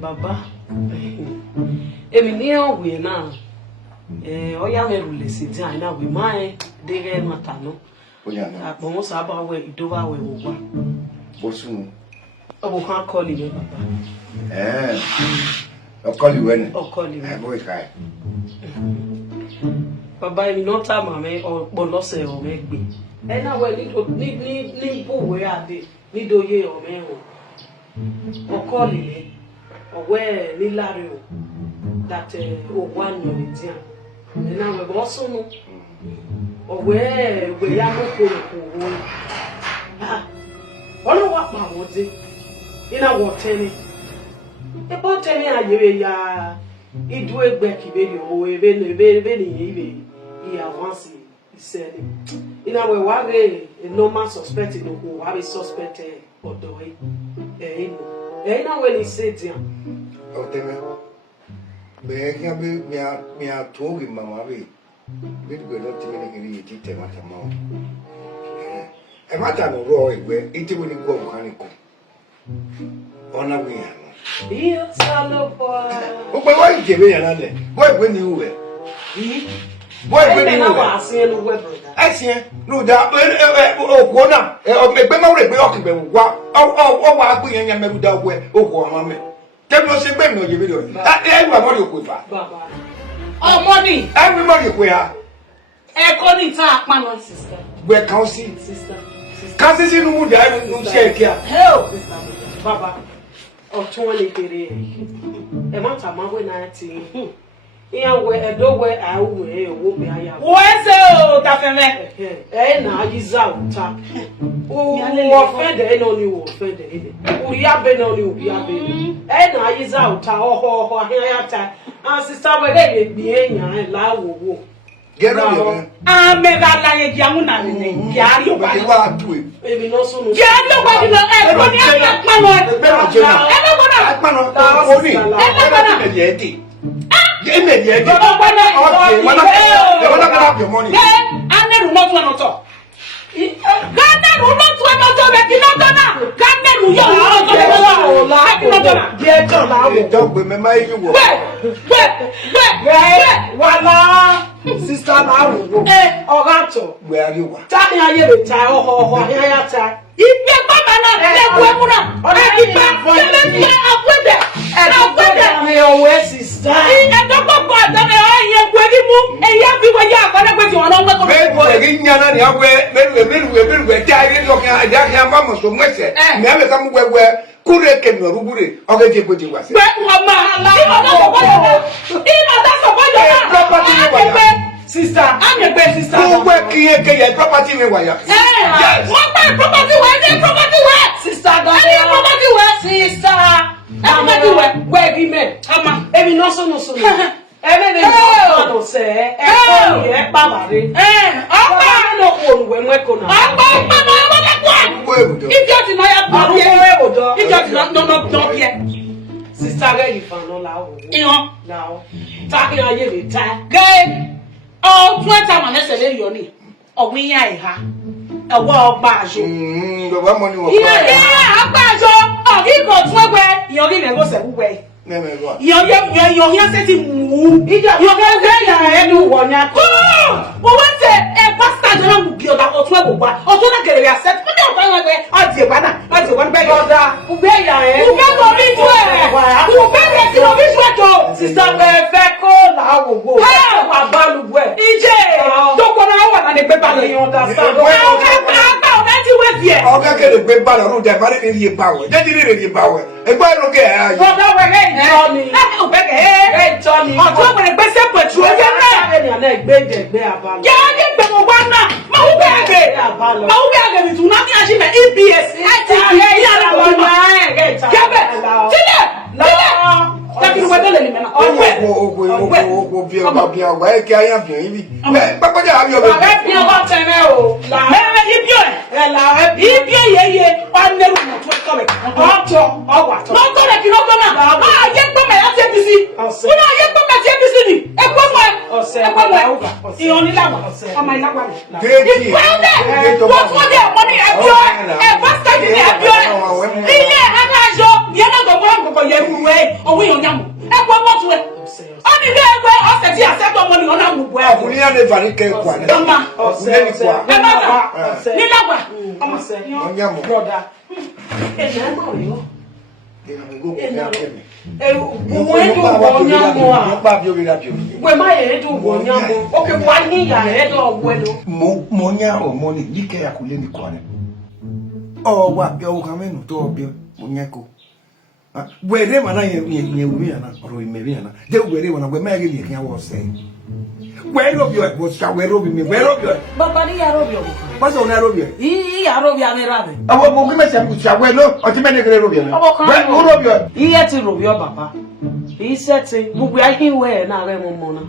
Baba. Emi we now. Oya me rule si ti na we mai de re mata no. Apo mo sa ba we idowa we wo wa. Bosun. Obo kan call me baba. O call you when? O call you. Boy kai. Baba mi no ta ma me o lose o me gbe. Na we ni bo we ade ni doye o me o. O call me. O we ni lare o. That o wa ni o ti an. Na we bo so no. O we ya mo ko wo. Olo wa pa wo de. Ina wo teni. E bo teni ayewe ya idu egbe kibeli o ebe ni ibe he avance he said ina we wa re normal suspect no ko wa be suspect odo ina we ni say dia O teme. Be ya be mi a to gi mama be. Be go no teme ni kiri ti te mata mo. E mata no ro igwe iti we ni go kan ko. Ona we ya. You salo boy. O pe wa ije be ya na le. Boy pe ni uwe. Boy pe ni uwe. Na wa sin no we brother. Asien no da o ko na o me pe ma we pe o ki be wa o wa agbo yen yan meru da wo o ko ma me. Te no se gbe mi o je be do. Everybody ko fa. Baba. Oh money. Everybody ko ya. E ko ni ta pa no sister. We kan si. Sister. Kan si sinu mu da no se kia. Help. Baba. O tun le kere. E ma ta ma we na ti. Iya we edo we a we wo be aya. Wo se o ta fe me. Na ajiza uta. O offend no ni wo offend ide. O ya be no ni o ya be. Na ajiza uta ho ya ta. Sister we le gbi eyan la wo. Get on your. Me ba la ye dia mu na ni. Ya yo ba. Wa tu e. Ebi no so no. Ya lo ba ni no e ko ni a pa no. Be ma je na. E lo ba na. Pa no. O ni. E lo na me je ti. Je me je ti. Baba ba na. Okay, wanna grab your money. Ane ru no tu no to. Gana ru no tu no to be ki no to na. Gana ru yo no to be no to na. Je to la wo. Don't be me mai you wo. Wala. Sister na wo. Ogato. Where are you? Ta ni aye be ta ho ya ta. Ipe baba na le ku emu na. Ipe le ti akwede. Akwede. Me o we sister. Edogbo ada me aye ku edi mu. Eya bi wa ya akore gbe ti won no ngbe ko. Me ri nyana ni agwe meru ti aye lo kan aja kan ba mo so mwese. Me ame ka mu gwe kure ke no rugure. Oge je boji wa se. Gbe mama ala. Ina da so bojo na. Property ni wa ya. Sister, I'm a best sister. Who work here ke ya property ni wa ya. Yes. What my property where? Any property where? Sister, any property where? Sister. Property where? Where give me? Ama. Ebi no so. Ebe no say. E ko ni e pa mare. Opa no ko nwe nwe ko na. Opa no wa na kwa. Idiot na ya pa ye. Idiot no ye. Sister get the fan no la o. Iho. Now. Ta ki aye le ta. Ge. O 20 ma na se le yo ni. Owin ya iha. Ewo ogba ajo. Baba money wo. Iya agba ajo. O ki ko tun egbe. Yo ni le go se wuwe. Yo se ti mu. Yo ge ya enu wo ni ato. Mo wa se e pastor jona mu bi oda o tun egbo gba. O tun na kere ya set. Mo ni o fa egbe. O di egba na. O di egba be oda. Ugbe ya e. Ugbe go bi tu e. Ugbe be ti no bi tu e to. Sister be fe ko la wo wo. Wa balugwe. Ije. Doko na wa na de gbe ba le. You understand? Oga ke de gbe ba lo de ba ni ye ba we. De di ni ye ba we. E gba no ke ayo. Brother we ge Johnny. O be ge Johnny. O to we gbe se petu o je na. Ni ana gbe abalo. Ya ni gbe mo gba na. Ma wo be ge. Ma wo be ge mi tu na mi a si me EBS. Ya na wo na. Gebe. Tile. Taki no we le ni na. O bi o bi o wa e ke ayan bi yin bi. Papa ja abi o be. Ba bi o ba tene o. La me ibi o. La ibi ye o ne ru mo to ko be. O to o wa to. Mo to le ki no to na. Ah ye gbo me ati APC. Una ye gbo me ati APC ni. E gbo mo. ọ̀sẹ̀ ìyọ̀n ní làwọn ọmọ ìlàwọ̀ Kéèkì. wọ́n tún dé ọmọ ní ẹbíọ́ ẹ̀bá sẹ́ẹ̀dì ní ẹbíọ́ ilé adájọ́ yẹn náà gbogbo yẹ wúwe owó ìyọ̀n yàmù ẹ̀kọ́ wọ́n tún ẹ̀ ó ní ilé ẹgbẹ́ ọ̀sẹ̀ tí àṣẹ́tọ̀ ọmọ nìyọ̀n náà gbogbo ẹ̀. Ọkùnrin yẹn lè fà ní kẹ́kọ̀ọ́ àná. ọmọ Ọkùnrin ní kọ́ ẹ bá gbà nílàgbà ọmọ Ọ̀nyàmù. broda ẹ̀yà náà rí ọ́. Monya o moni dike ya kule ni kwane. Oh wa bia o kamenu to bia monyako. Were mana ye wi ana ro imeri ana. De were wana we mege ni kan wo say. Where of your was where of me where of your baba ni ya robio What's on Arabia? yi ya robia ni rabe Awo mo me se ku sha we no o ti me ne gere Arabia. Where Arabia? iye ti robio baba yi se ti gbogbo ayin we na re mo mo na